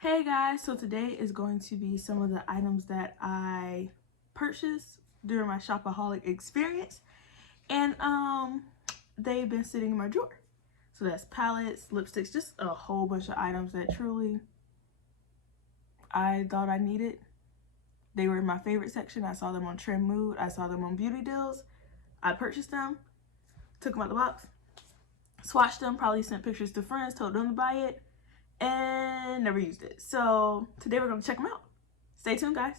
Hey guys, so today is going to be some of the items that I purchased during my shopaholic experience, and they've been sitting in my drawer. So that's palettes, lipsticks, just a whole bunch of items that truly I thought I needed. They were in my favorite section. I saw them on Trend Mood, I saw them on Beauty Deals. I purchased them, took them out the box, swatched them, probably sent pictures to friends, told them to buy it, and never used it. So today we're going to check them out. Stay tuned, guys.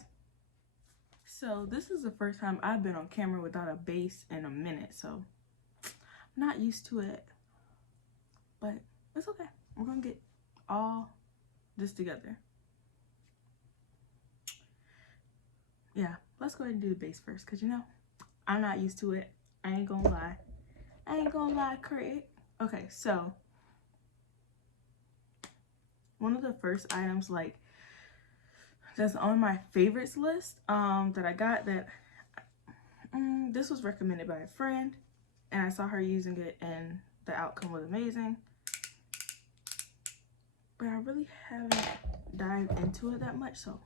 So this is the first time I've been on camera without a base in a minute, so I'm not used to it, but it's okay. We're gonna get all this together. Yeah, let's go ahead and do the base first, because I'm not used to it. I ain't gonna lie, Craig. Okay, so one of the first items that's on my favorites list that I got that this was recommended by a friend, and I saw her using it and the outcome was amazing, but I really haven't dived into it that much, so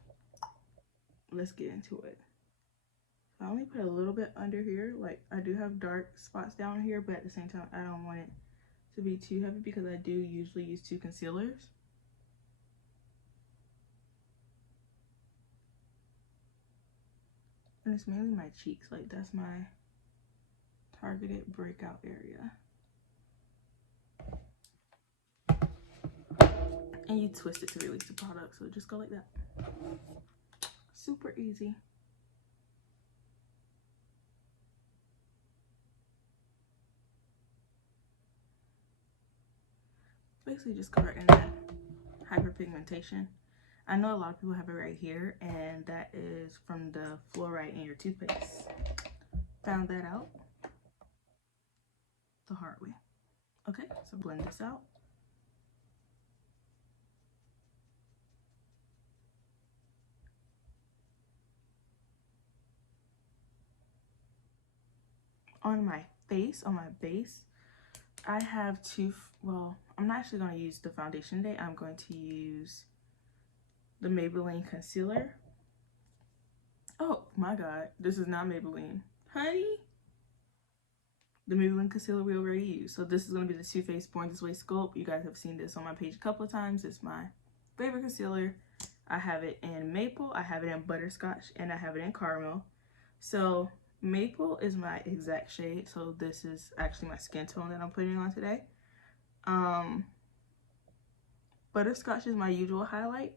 let's get into it. I only put a little bit under here. Like, I do have dark spots down here, but at the same time I don't want it to be too heavy because I do usually use 2 concealers. And it's mainly my cheeks, like that's my targeted breakout area. And you twist it to release the product, so just go like that. Super easy. Basically just correcting that hyperpigmentation. I know a lot of people have it right here, and that is from the fluoride in your toothpaste. Found that out the hard way. Okay, so blend this out. On my face, on my base, I have well, I'm not actually going to use the foundation today. I'm going to use the Maybelline concealer. Oh my god, this is not Maybelline. Honey, the Maybelline concealer we already used. So this is going to be the Too Faced Born This Way Sculpt. You guys have seen this on my page a couple of times. It's my favorite concealer. I have it in maple, I have it in butterscotch, and I have it in caramel. So maple is my exact shade. So this is actually my skin tone that I'm putting on today. Butterscotch is my usual highlight,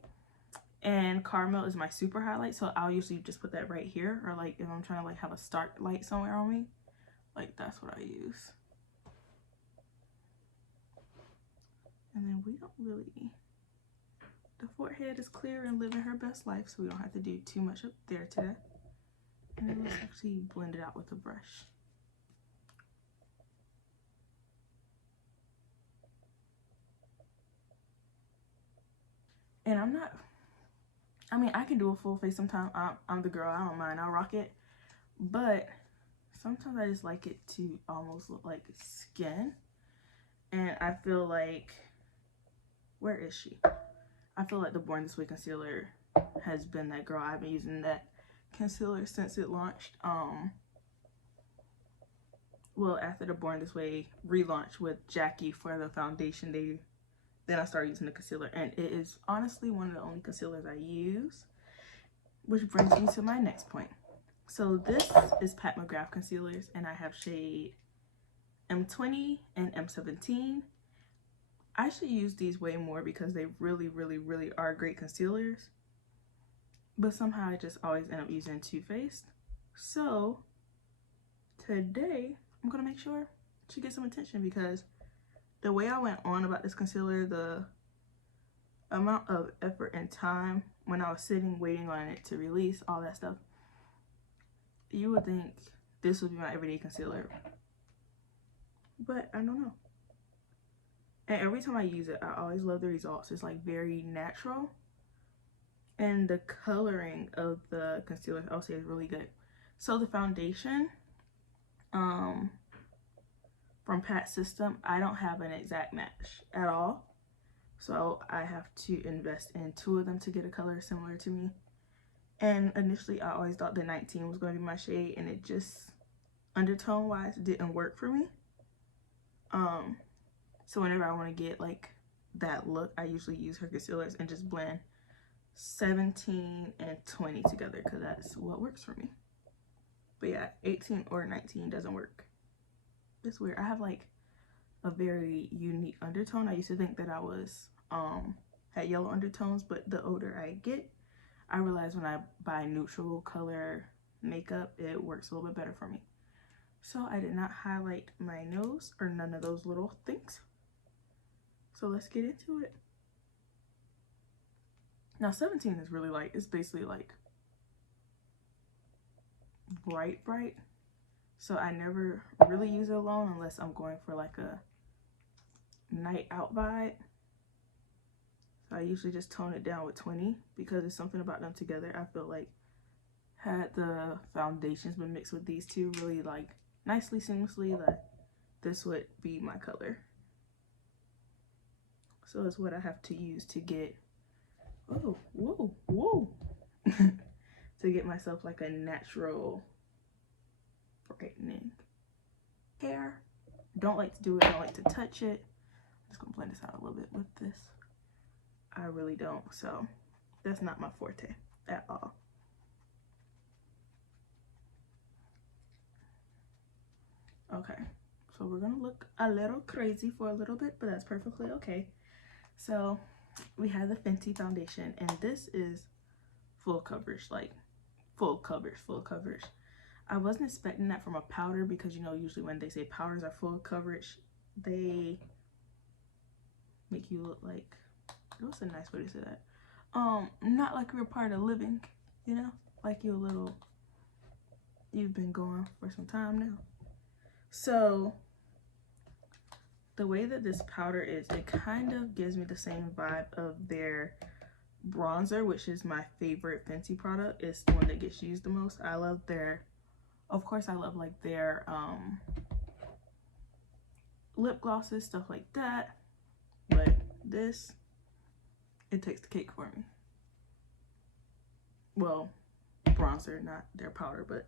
and caramel is my super highlight. So I'll usually just put that right here, or like if I'm trying to like have a stark light somewhere on me, like that's what I use. And then we don't really, the forehead is clear and living her best life, so we don't have to do too much up there today. And then let's actually blend it out with a brush. And I can do a full face sometimes. I'm the girl, I don't mind, I'll rock it. But sometimes I just like it to almost look like skin. And I feel like, where is she? I feel like the Born This Way concealer has been that girl. I've been using that concealer since it launched. Well, after the Born This Way relaunch with Jackie for the foundation, then I started using the concealer, and it is honestly one of the only concealers I use, which brings me to my next point. So this is Pat McGrath concealers, and I have shade M20 and M17. I should use these way more because they really, really, really are great concealers, but somehow I just always end up using Too Faced. So today I'm gonna make sure she gets some attention, because the way I went on about this concealer, the amount of effort and time when I was sitting waiting on it to release, all that stuff, you would think this would be my everyday concealer, but I don't know. And every time I use it, I always love the results. It's like very natural, and the coloring of the concealer I would say is really good. So the foundation from Pat System, I don't have an exact match at all, So I have to invest in 2 of them to get a color similar to me. And initially I always thought the 19 was going to be my shade, and it just undertone wise didn't work for me. So whenever I want to get like that look, I usually use her concealers and just blend 17 and 20 together because that's what works for me. But yeah, 18 or 19 doesn't work. It's weird. I have like a very unique undertone. I used to think that I was had yellow undertones, but the older I get, I realize when I buy neutral color makeup, it works a little bit better for me. So I did not highlight my nose or none of those little things. So let's get into it. Now 17 is really light. It's basically like bright. So I never really use it alone unless I'm going for like a night out vibe. So I usually just tone it down with 20 because it's something about them together. I feel like had the foundations been mixed with these two really like nicely, seamlessly, that this would be my color. So it's what I have to use to get, oh, whoa, to get myself like a natural brightening. Hair, don't like to do it, don't like to touch it. I'm just gonna blend this out a little bit with this. I really don't, so that's not my forte at all. Okay, so we're gonna look a little crazy for a little bit, but that's perfectly okay. So we have the Fenty foundation, and this is full coverage, like full coverage. I wasn't expecting that from a powder because, you know, usually when they say powders are full coverage, they make you look like, what's a nice way to say that? Not like you're part of living, you know, like you've been going for some time now. So the way that this powder is, it kind of gives me the same vibe of their bronzer, which is my favorite Fenty product. It's the one that gets used the most. I love their, of course I love like their lip glosses, stuff like that, but this, it takes the cake for me. Well, bronzer, not their powder, but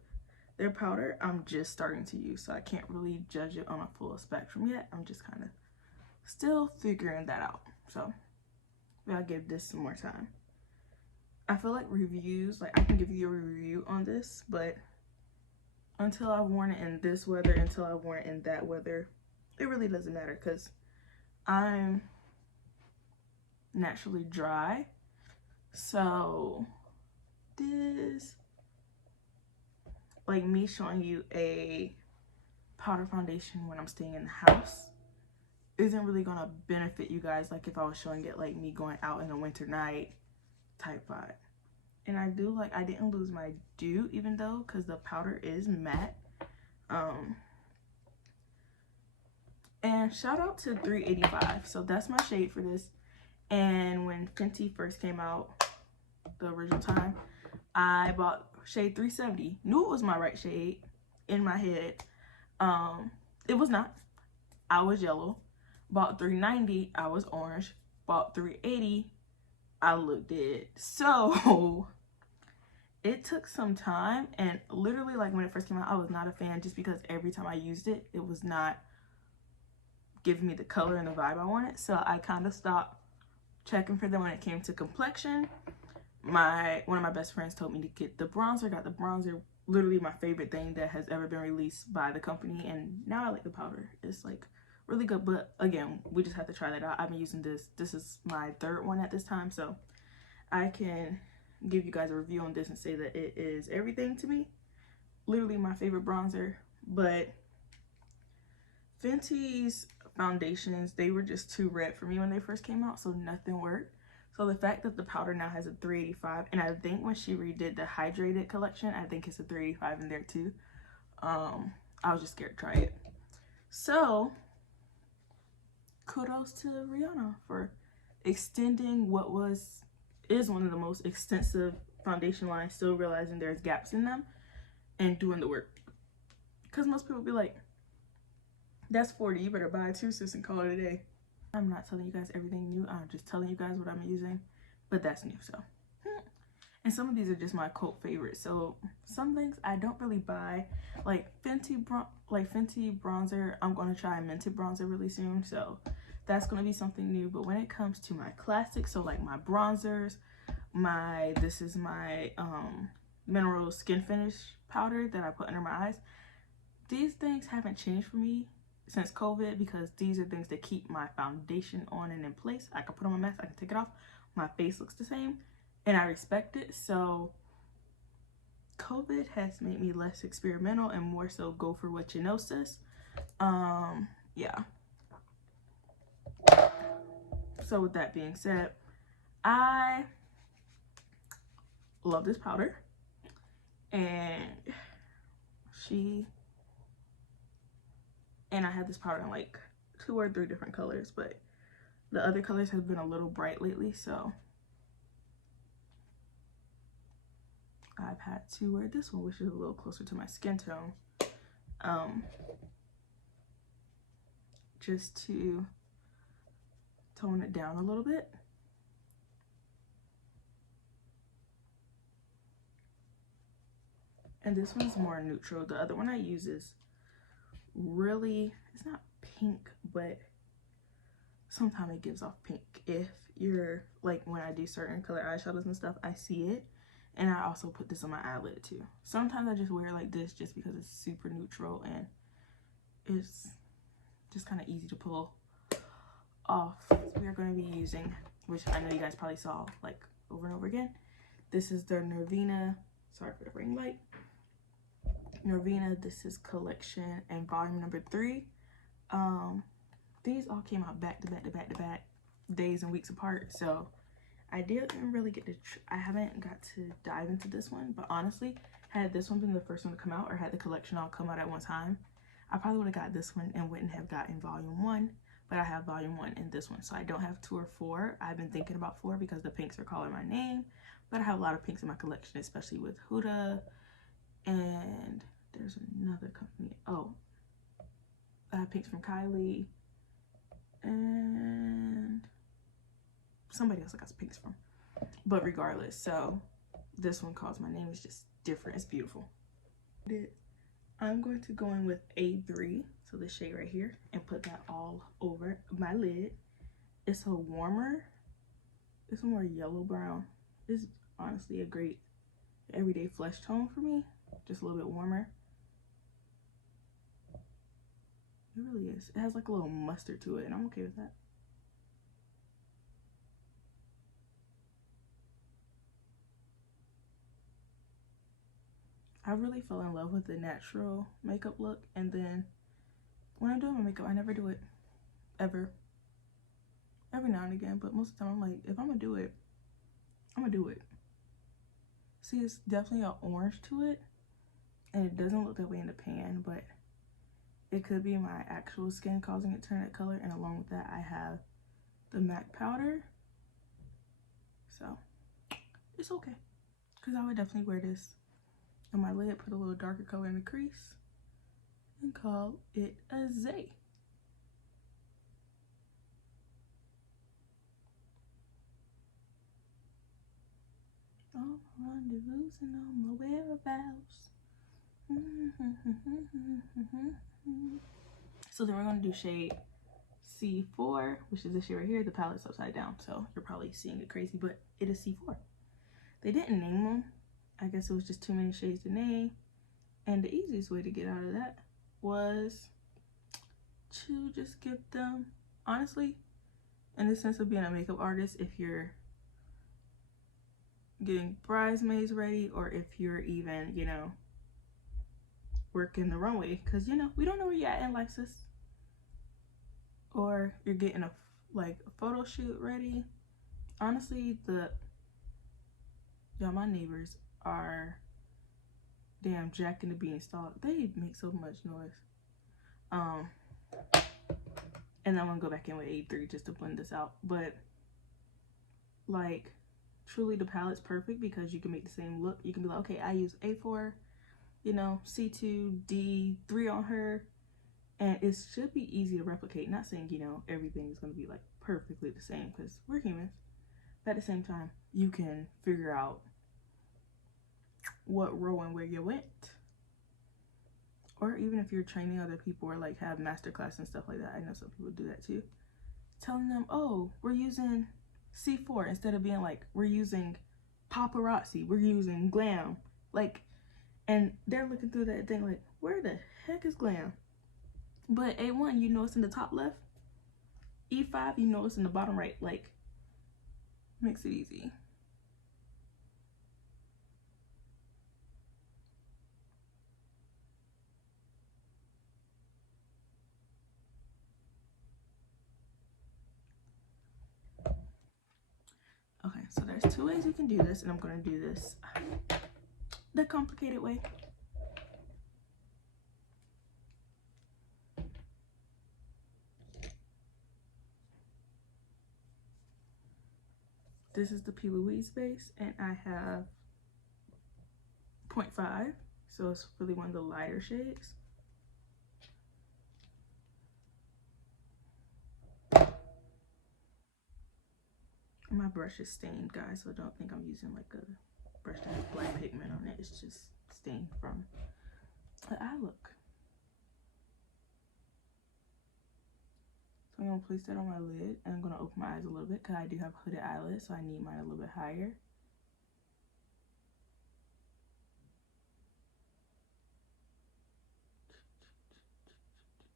their powder I'm just starting to use, so I can't really judge it on a full spectrum yet. I'm just kind of still figuring that out, so I'll give this some more time. I feel like reviews, like I can give you a review on this, but until I've worn it in this weather, until I've worn it in that weather, it really doesn't matter because I'm naturally dry. So this, like me showing you a powder foundation when I'm staying in the house, isn't really gonna benefit you guys like if I was showing it like me going out in a winter night type vibe. And I didn't lose my dew even though, because the powder is matte. And shout out to 385. So that's my shade for this. And when Fenty first came out, the original time, I bought shade 370. Knew it was my right shade in my head. It was not. I was yellow. Bought 390, I was orange. Bought 380, I looked dead. So it took some time, and literally like when it first came out, I was not a fan just because every time I used it, it was not giving me the color and the vibe I wanted. So I kind of stopped checking for them when it came to complexion. One of my best friends told me to get the bronzer. Got the bronzer, literally my favorite thing that has ever been released by the company, and now I like the powder. It's like really good, but again, we just have to try that out. I've been using this. This is my 3rd one at this time, so I can give you guys a review on this and say that it is everything to me. Literally my favorite bronzer. But Fenty's foundations, they were just too red for me when they first came out, so nothing worked. So the fact that the powder now has a 385, and I think when she redid the hydrated collection, I think it's a 385 in there too. I was just scared to try it. So kudos to Rihanna for extending what is one of the most extensive foundation lines, still realizing there's gaps in them and doing the work. Because most people be like, that's 40, you better buy 2, sis, and call it a day. I'm not telling you guys everything new. I'm just telling you guys what I'm using, but that's new. So, and some of these are just my cult favorites. So some things I don't really buy, like Fenty bronzer. I'm gonna try Minted bronzer really soon. So that's gonna be something new. But when it comes to my classics, so like my bronzers, this is my mineral skin finish powder that I put under my eyes. These things haven't changed for me since COVID because these are things that keep my foundation on and in place. I can put on my mask, I can take it off. My face looks the same and I respect it. So COVID has made me less experimental and more so go for what you know, sis. Yeah. So with that being said, I love this powder and I had this powder in like 2 or 3 different colors, but the other colors have been a little bright lately, so I've had to wear this one, which is a little closer to my skin tone, just to tone it down a little bit. And this one's more neutral. The other one I use is really, it's not pink, but sometimes it gives off pink. If you're like, when I do certain color eyeshadows and stuff, I see it. And I also put this on my eyelid too. Sometimes I just wear it like this just because it's super neutral and it's just kind of easy to pull off. So we are going to be using, which I know you guys probably saw like over and over again. This is the Nervina, sorry for the ring light. Nervina, this is collection and volume number 3. These all came out back to back, days and weeks apart. So I didn't really get to, I haven't got to dive into this one, but honestly, had this one been the first one to come out or had the collection all come out at one time, I probably would have got this one and wouldn't have gotten volume 1, but I have volume 1 in this one. So I don't have 2 or 4. I've been thinking about 4 because the pinks are calling my name, but I have a lot of pinks in my collection, especially with Huda, and there's another company. Oh, I have pinks from Kylie, and somebody else I got pinks from. But regardless, so this one calls my name. Is just different. It's beautiful. I'm going to go in with A3, so this shade right here, and put that all over my lid. It's a warmer, it's a more yellow brown. It's honestly a great everyday flesh tone for me. Just a little bit warmer. It really is. It has like a little mustard to it, and I'm okay with that. I really fell in love with the natural makeup look, and then when I'm doing my makeup, I never do it, ever. Every now and again, but most of the time I'm like, if I'm gonna do it, I'm gonna do it. See, it's definitely an orange to it, and it doesn't look that way in the pan, but it could be my actual skin causing it to turn that color, and along with that, I have the MAC powder, so it's okay, because I would definitely wear this on my lid, put a little darker color in the crease, and call it a Zay. All my rendezvous and all my whereabouts. So then we're going to do shade C4, which is this shade right here. The palette's upside down, so you're probably seeing it crazy, but it is C4. They didn't name them. I guess it was just too many shades to name. And the easiest way to get out of that was to just give them, honestly, in the sense of being a makeup artist, if you're getting bridesmaids ready or if you're even, you know, working the runway, because, you know, we don't know where you're at in life, sis. Or you're getting a photo shoot ready. Honestly, my neighbors are damn Jack and the Beanstalk. They make so much noise. And I'm gonna go back in with A3 just to blend this out. But like, truly the palette's perfect because you can make the same look. You can be like, okay, I use A4, you know, C2, D3 on her, And it should be easy to replicate. Not saying, you know, everything is going to be like perfectly the same, because we're humans. But at the same time, you can figure out what row and where you went. Or even if you're training other people or like have masterclass and stuff like that. I know some people do that too. Telling them, oh, we're using C4 instead of being like, we're using paparazzi, we're using glam. Like, and they're looking through that thing like, where the heck is glam? But A1, you know it's in the top left. E5, you know it's in the bottom right. Like, makes it easy. Okay, so there's 2 ways you can do this, and I'm gonna do this the complicated way. This is the P. Louise base, and I have 0.5, so it's really one of the lighter shades. My brush is stained, guys, so don't think I'm using like a brush that has black pigment on it. It's just stained from the eye look. So I'm gonna place that on my lid, and I'm gonna open my eyes a little bit because I do have hooded eyelids, so I need mine a little bit higher.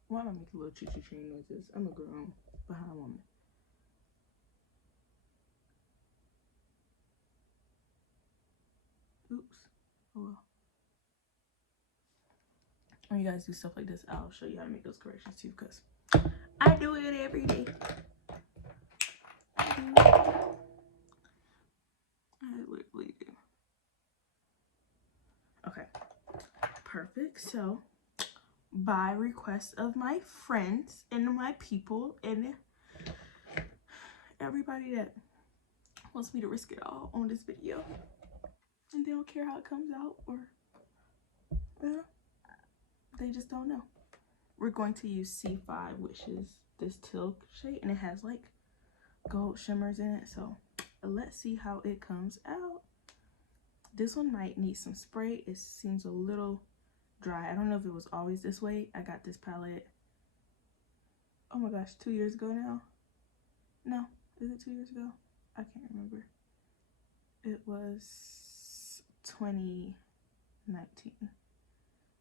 Why am I making little choo-choo train noises? I'm a grown behind woman. Oops. Oh well. When you guys do stuff like this, I'll show you how to make those corrections too, because I do it every day. I literally do. Okay. Perfect. So, by request of my friends and my people and everybody that wants me to risk it all on this video, and they don't care how it comes out, or they just don't know. We're going to use C5, which is this teal shade, and it has like gold shimmers in it. So let's see how it comes out. This one might need some spray. It seems a little dry. I don't know if it was always this way. I got this palette, oh my gosh, 2 years ago now. No, is it 2 years ago? I can't remember. It was 2019.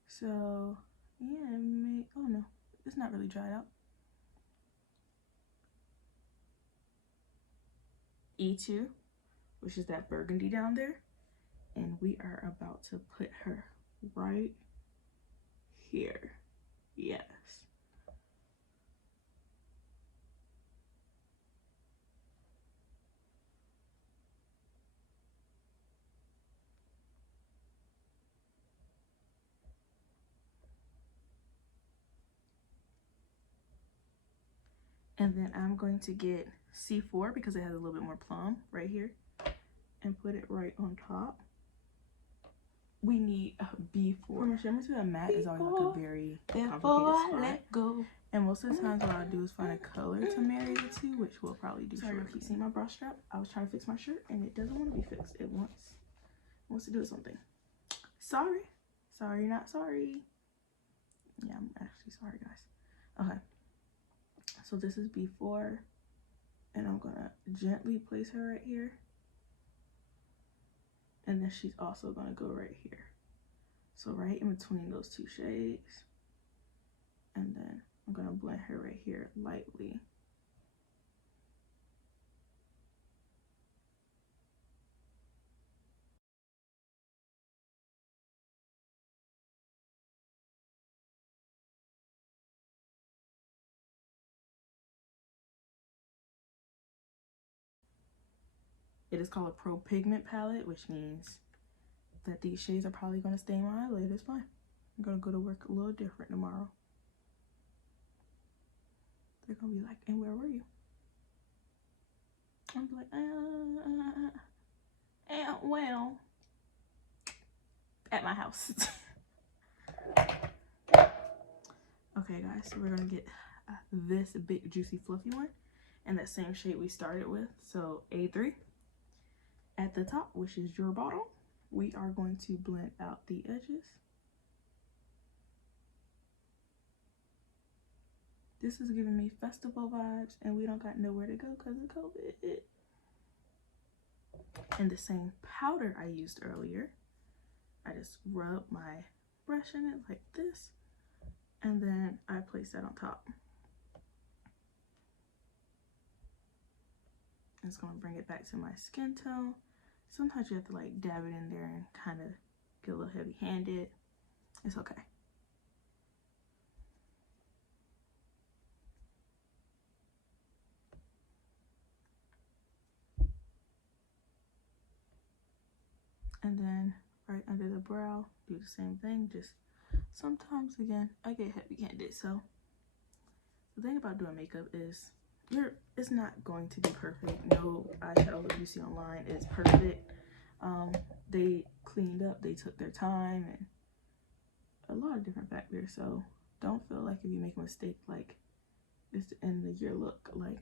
So yeah, oh no, it's not really dried out. E2, which is that burgundy down there, and we are about to put her right here. Yes. And then I'm going to get C4 because it has a little bit more plum right here, and put it right on top. We need a B4. From a shimmer to a matte is always like a very complicated spot. And most of the times what I'll do is find a color to marry the two, which we'll probably do. Sorry, keep seeing my bra strap. I was trying to fix my shirt and it doesn't want to be fixed. It wants to do something. Sorry, not sorry. Yeah, I'm actually sorry, guys. Okay, so this is B4, and I'm gonna gently place her right here, and then she's also gonna go right here. So right in between those two shades, and then I'm gonna blend her right here lightly. It is called a Pro Pigment palette, which means that these shades are probably gonna stain my eyelid. It's fine. I'm gonna go to work a little different tomorrow. They're gonna be like, and where were you? I'm like, well, at my house. Okay, Okay guys, so we're gonna get this big juicy fluffy one in that same shade we started with, so A3. At the top, which is your bottle, we are going to blend out the edges. This is giving me festival vibes, and we don't got nowhere to go because of COVID. And the same powder I used earlier, I just rub my brush in it like this, and then I place that on top. It's gonna bring it back to my skin tone. Sometimes you have to like dab it in there and kind of get a little heavy-handed. It's okay. And then right under the brow, do the same thing. Just sometimes, again, I get heavy-handed. So the thing about doing makeup is it's not going to be perfect. No eyeshadow that you see online is perfect. They cleaned up, they took their time, and a lot of different factors. So don't feel like if you make a mistake, like it's the end of your look. Like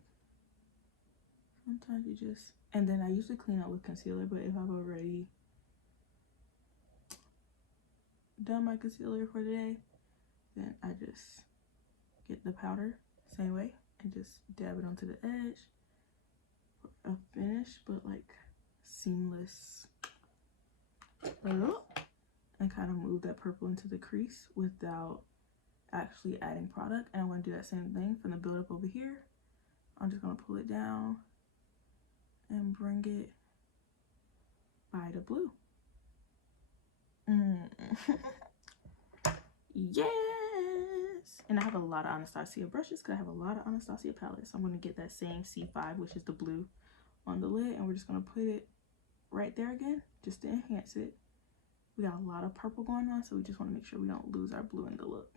sometimes you just, and then I usually clean up with concealer, but if I've already done my concealer for the day, then I just get the powder same way and just dab it onto the edge for a finish, but like seamless look, and kind of move that purple into the crease without actually adding product. And I'm going to do that same thing from the build up over here. I'm just going to pull it down and bring it by the blue. Yes! And I have a lot of Anastasia brushes because I have a lot of Anastasia palettes. So I'm going to get that same C5, which is the blue, on the lid, and we're just going to put it right there again just to enhance it. We got a lot of purple going on, so we just want to make sure we don't lose our blue in the look.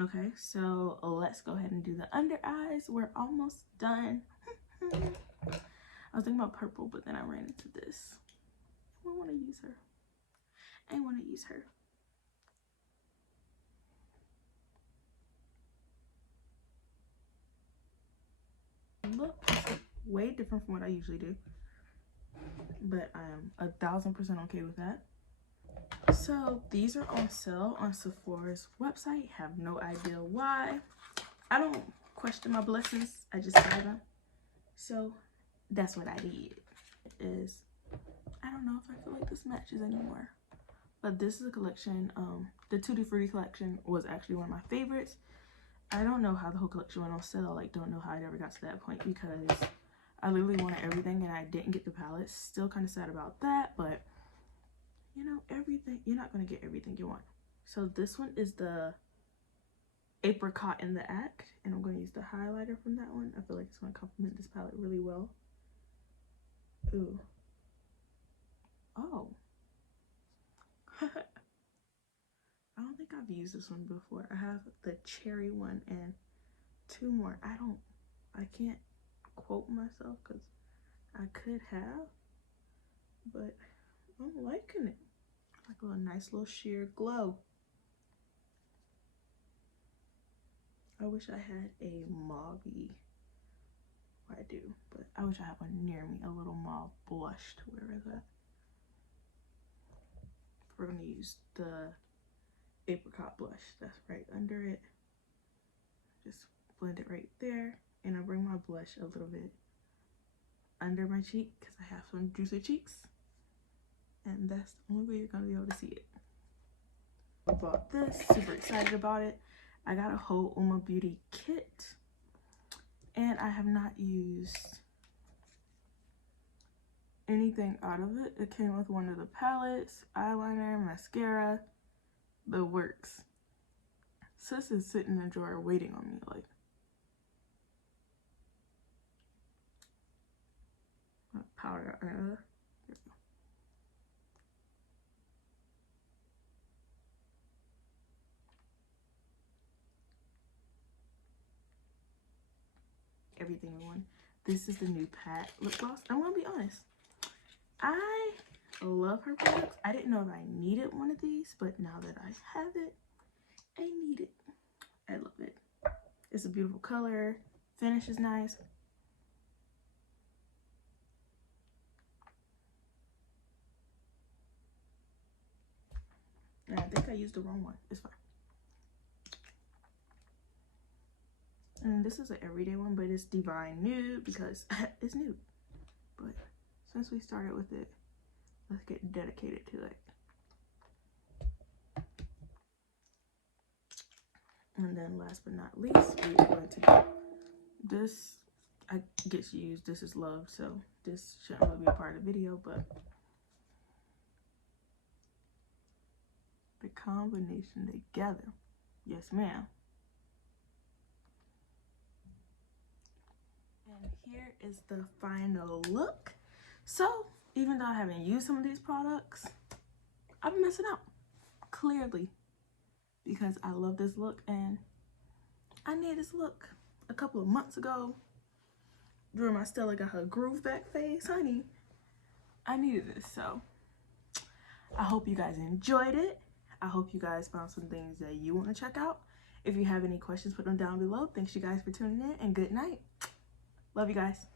Okay, so let's go ahead and do the under eyes. We're almost done. I was thinking about purple, but then I ran into this. I want to use her. I want to use her. Look, it's way different from what I usually do, but I am 1000% okay with that. So these are on sale on Sephora's website. Have no idea why. I don't question my blessings, I just buy them. So that's what I did. Is I don't know if I feel like this matches anymore, but this is a collection. The Tutti Frutti collection was actually one of my favorites. I don't know how the whole collection went on sale. Like, don't know how I ever got to that point because I literally wanted everything and I didn't get the palettes. Still kind of sad about that, but you know, everything, you're not going to get everything you want. So this one is the Apricot in the Act, and I'm going to use the highlighter from that one. I feel like it's going to complement this palette really well. Ooh. Oh. I don't think I've used this one before. I have the cherry one and two more. I can't quote myself because I could have, but I'm liking it. Like a little nice little sheer glow. I wish I had a mauve-y. I do, but I wish I had one near me, a little mauve blush to wear with that. We're gonna use the apricot blush that's right under it. Just blend it right there, and I bring my blush a little bit under my cheek because I have some juicy cheeks, and that's the only way you're gonna be able to see it. I bought this, super excited about it. I got a whole Uma Beauty kit, and I have not used anything out of it. It came with one of the palettes, eyeliner, mascara, the works. Sis is sitting in a drawer waiting on me, like. Powder. Everything we want. This is the new Pat lip gloss. I'm gonna be honest. I love her products. I didn't know if I needed one of these, but now that I have it, I need it. I love it. It's a beautiful color. Finish is nice. And I think I used the wrong one. It's fine. And this is an everyday one, but it's Divine Nude because it's nude. But since we started with it, let's get dedicated to it. And then last but not least, we're going to do this. I get used. This is loved, so this shouldn't really be a part of the video, but the combination together. Yes, ma'am. And here is the final look. So even though I haven't used some of these products, I've been missing out, clearly, because I love this look and I needed this look a couple of months ago during my Stella got her groove back phase. Honey, I needed this. So I hope you guys enjoyed it. I hope you guys found some things that you want to check out. If you have any questions, put them down below. Thanks you guys for tuning in, and good night. Love you guys.